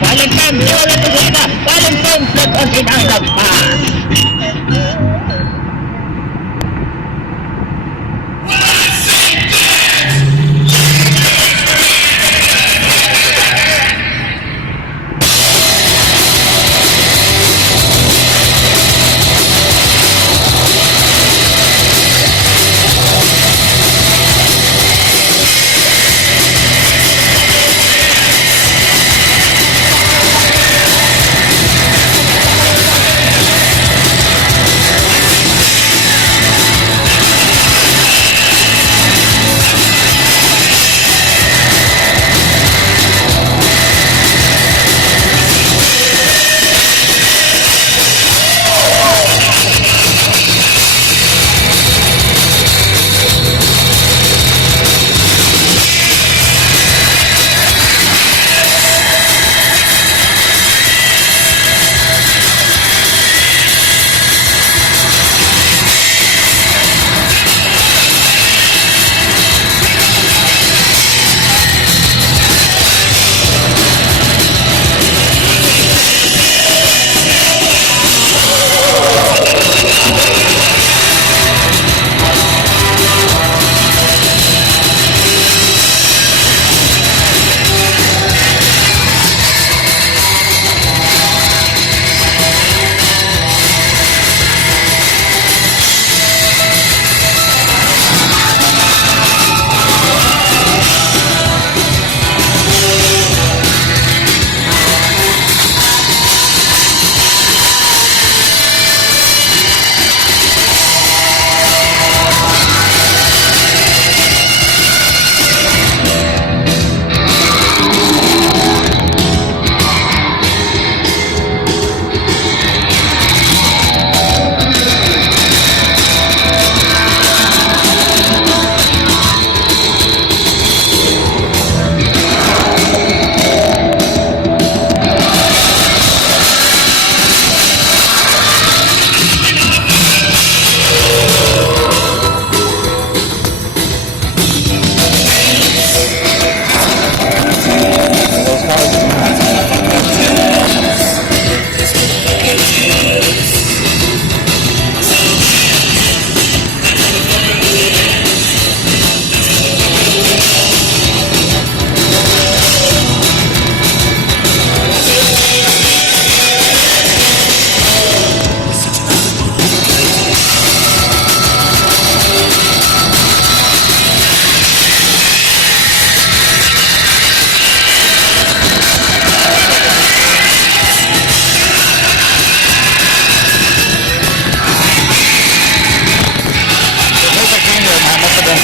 Violent Femmes Roadio Sca, Violent Femmes Roadio Sca.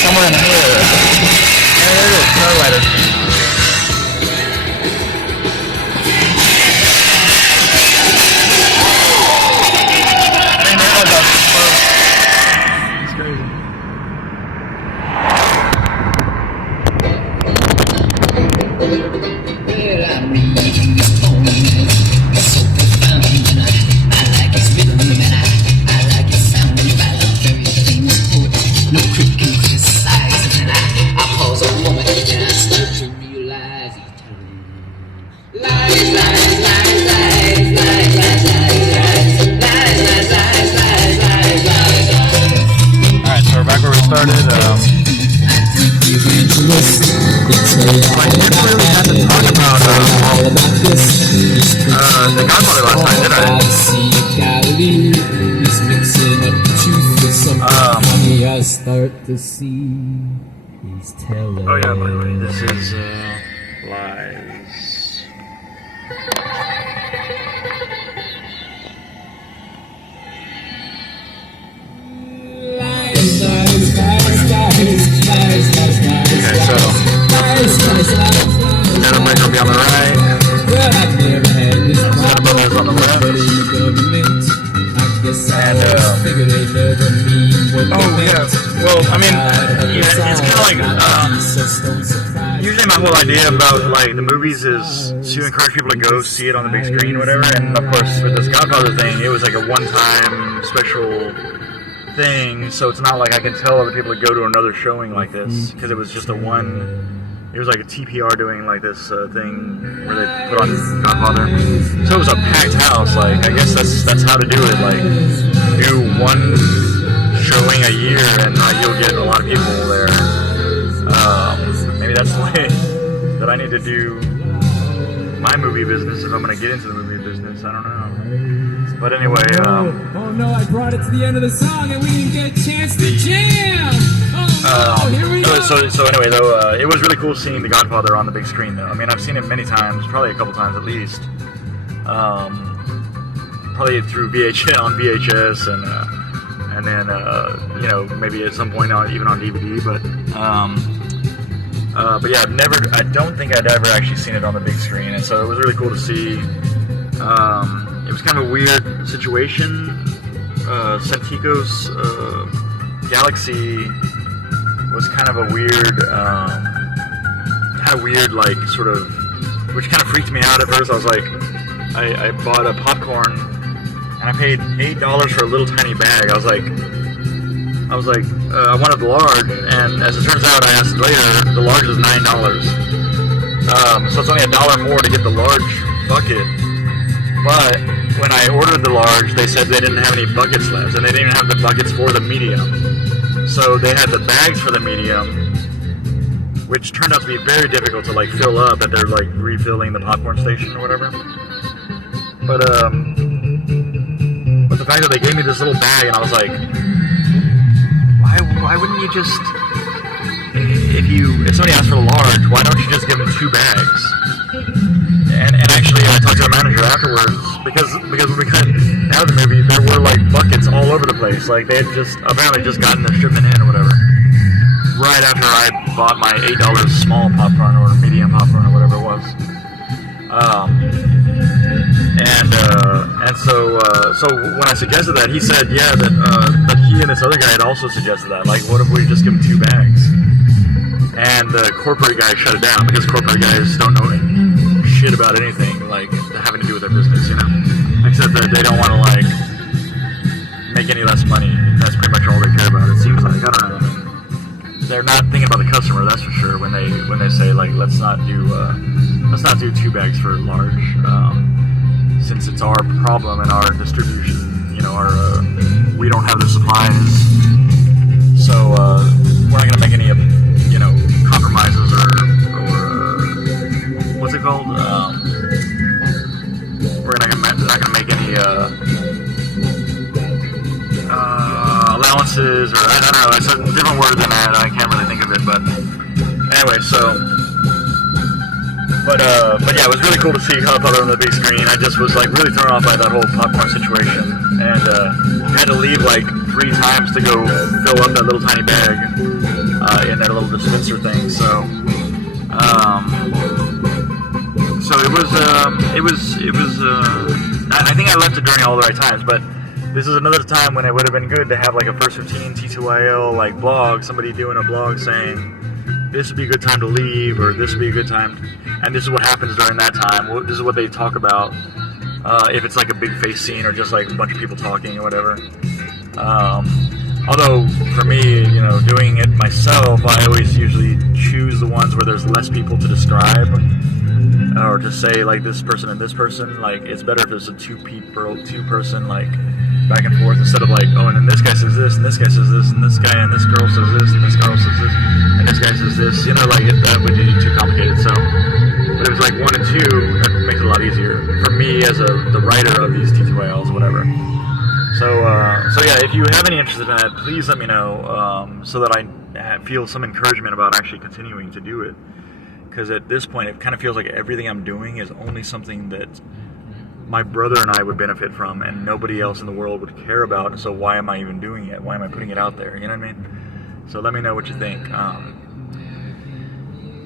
somewhere in here. There it is, car lighter. Man, that was it's crazy. Well, I'm The Godfather last night, did I? Oh yeah, by the way, this is Lies. Okay, so ScatterBreaker will be on the right. ScatterBreaker is on the left. And oh yeah, well, I mean, yeah, it's kind of like usually my whole idea about like the movies is to encourage people to go see it on the big screen, or whatever. And of course, with this Godfather thing, it was like a one-time special thing, so it's not like I can tell other people to go to another showing like this, because it was just a one. It was like a TPR doing like this thing where they put on Godfather. So it was a packed house. Like, I guess that's how to do it. Like, do one showing a year and you'll get a lot of people there. Maybe that's the way that I need to do my movie business if I'm going to get into the movie business. I don't know. But anyway, oh no, I brought it to the end of the song and we didn't get a chance to jam! Here we go! So anyway, though, it was really cool seeing The Godfather on the big screen, though. I mean, I've seen it many times, probably a couple times at least. Probably through VHS and then, you know, maybe at some point even on DVD, but yeah, I don't think I'd ever actually seen it on the big screen, and so it was really cool to see. It was kind of a weird situation. Santico's Galaxy was kind of a weird, like, sort of, which kind of freaked me out at first. I was like, I bought a popcorn, and I paid $8 for a little tiny bag. I was like, I wanted the large, and as it turns out, I asked later, the large is $9. So it's only $1 more to get the large bucket. But when I ordered the large, they said they didn't have any buckets left, and they didn't even have the buckets for the medium. So they had the bags for the medium, which turned out to be very difficult to like fill up that they're like refilling the popcorn station or whatever. But the fact that they gave me this little bag, and I was like, why wouldn't you just, if somebody asked for a large, why don't you just give them 2 bags? And actually, I talked to the manager afterwards, because when we got out of the movie, there were like buckets all over the place. Like they had apparently just gotten the shipment in or whatever. Right after I bought my $8 small popcorn or medium popcorn or whatever it was. And so when I suggested that, he said, yeah, that he and this other guy had also suggested that. Like, what if we just give him 2 bags? And the corporate guy shut it down, because corporate guys don't know shit about anything like having to do with their business, you know, except that they don't want to like make any less money. That's pretty much all they care about, it seems like. I don't know. They're not thinking about the customer, that's for sure, when they say like let's not do 2 bags for large, since it's our problem and our distribution, you know, we don't have the supplies, so we're not gonna make any you know compromises or what's it called? We're not gonna make any allowances, or I don't know. It's a different word than that. I can't really think of it, but anyway. But yeah, it was really cool to see Godfather on the big screen. I just was like really thrown off by that whole popcorn situation, and had to leave like 3 times to go fill up that little tiny bag in that little dispenser thing. So it was. I think I left it during all the right times, but this is another time when it would have been good to have like a First 15 T2IL like blog, somebody doing a blog saying, this would be a good time to leave, or this would be a good time, and this is what happens during that time. This is what they talk about. If it's like a big face scene or just like a bunch of people talking or whatever. Although for me, you know, doing it myself, I always usually choose the ones where there's less people to describe, or to say like this person and this person. Like it's better if there's a two-person like back and forth, instead of like, oh, and then this guy says this, and this guy says this, and this guy and this girl says this, and this girl says this, and this guy says this. You know, like that would be too complicated. So, but it was like 1 and 2. That makes it a lot easier for me as the writer of these TTYLs or whatever. So yeah, if you have any interest in that, please let me know, so that I feel some encouragement about actually continuing to do it. Because at this point, it kind of feels like everything I'm doing is only something that my brother and I would benefit from, and nobody else in the world would care about. So why am I even doing it? Why am I putting it out there? You know what I mean? So let me know what you think.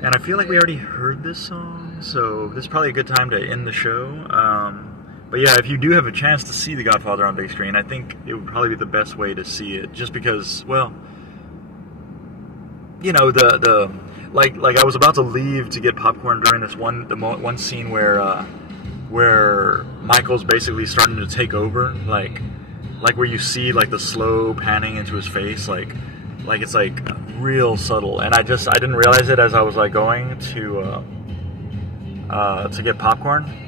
And I feel like we already heard this song, so this is probably a good time to end the show. But yeah, if you do have a chance to see The Godfather on big screen, I think it would probably be the best way to see it, just because, well, you know, like I was about to leave to get popcorn during this one scene where Michael's basically starting to take over, like where you see like the slow panning into his face, like it's like real subtle, and I didn't realize it as I was like going to get popcorn.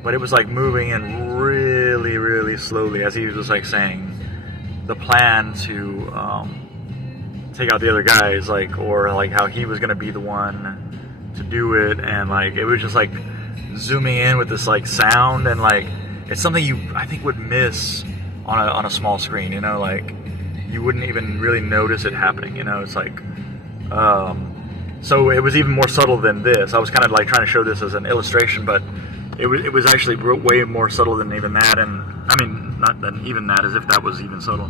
But it was like moving in really, really slowly as he was just like saying the plan to take out the other guys, like, or like how he was gonna be the one to do it, and like it was just like zooming in with this like sound, and like it's something you I think would miss on a small screen. You know, like you wouldn't even really notice it happening. You know, it's like so it was even more subtle than this. I was kind of like trying to show this as an illustration, but it was actually way more subtle than even that, and I mean not than even that, as if that was even subtle.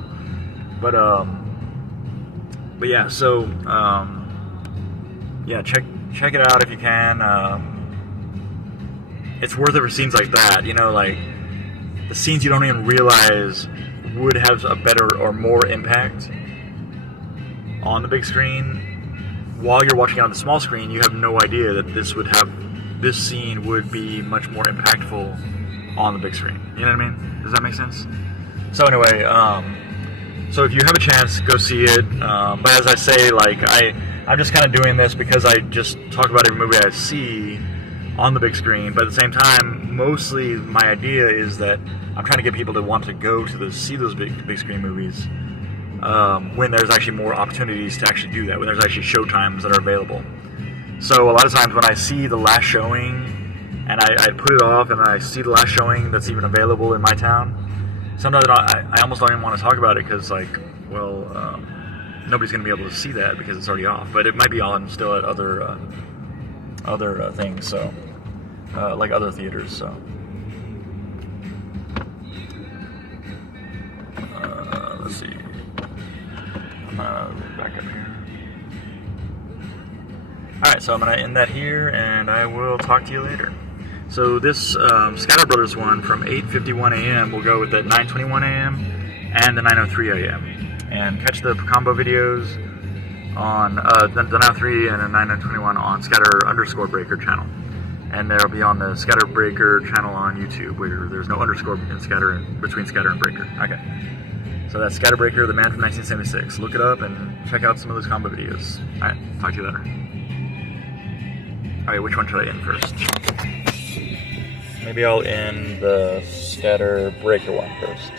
But yeah, so yeah, check it out if you can. It's worth it for scenes like that, you know, like the scenes you don't even realize would have a better or more impact on the big screen. While you're watching it on the small screen, you have no idea that this scene would be much more impactful on the big screen. You know what I mean? Does that make sense? So anyway, so if you have a chance, go see it. But as I say, like I'm just kind of doing this because I just talk about every movie I see on the big screen. But at the same time, mostly my idea is that I'm trying to get people to want to go to see those big screen movies when there's actually more opportunities to actually do that, when there's actually showtimes that are available. So a lot of times when I see the last showing, and I put it off, and I see the last showing that's even available in my town, sometimes I almost don't even want to talk about it, because like, well, nobody's going to be able to see that because it's already off. But it might be on still at other things, so like other theaters. So let's see. I'm gonna back up here. Alright, so I'm going to end that here, and I will talk to you later. So this Scatter Brothers one from 8:51 a.m. will go with the 9:21 a.m. and the 9:03 a.m. And catch the combo videos on the 9:03 and the 9:21 on Scatter_Breaker channel. And they'll be on the ScatterBreaker channel on YouTube, where there's no underscore in Scatter between Scatter and Breaker. Okay. So that's ScatterBreaker, the man from 1976. Look it up and check out some of those combo videos. Alright, talk to you later. Alright, which one should I end first? Maybe I'll end the ScatterBreaker one first.